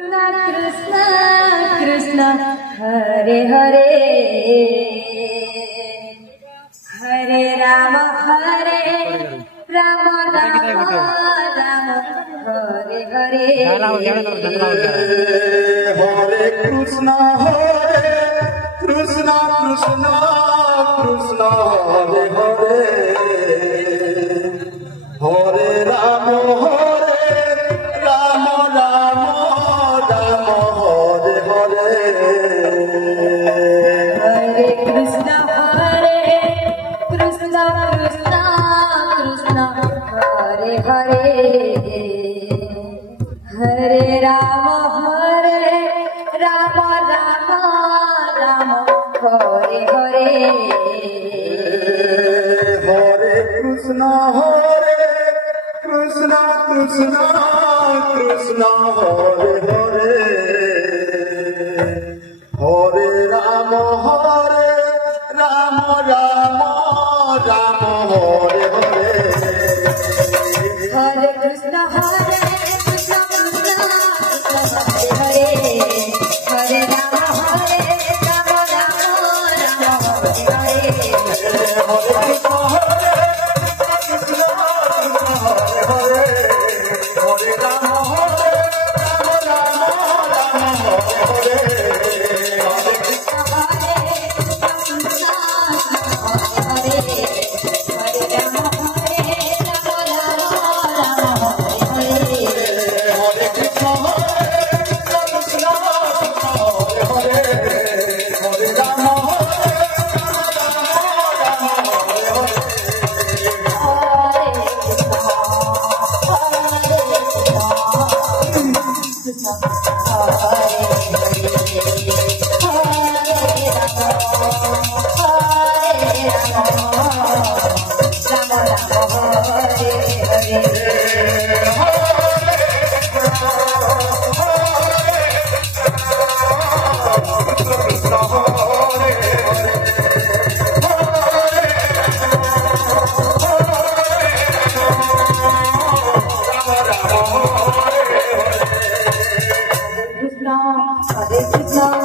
Krishna Krishna Hare Hare Hare Ram Ram Ram Hare Hare Hare Krishna Krishna Krishna Hare Hare Hare Ram Ram Ram Hare Hare Hare Krishna Krishna Hare Hare Hare Ram Ram Ram Hare Hare Hare Krishna Krishna Hare Hare Hare Ram Ram Hare Hare Hare Krishna Hare Hare Ram Ram Hare Krishna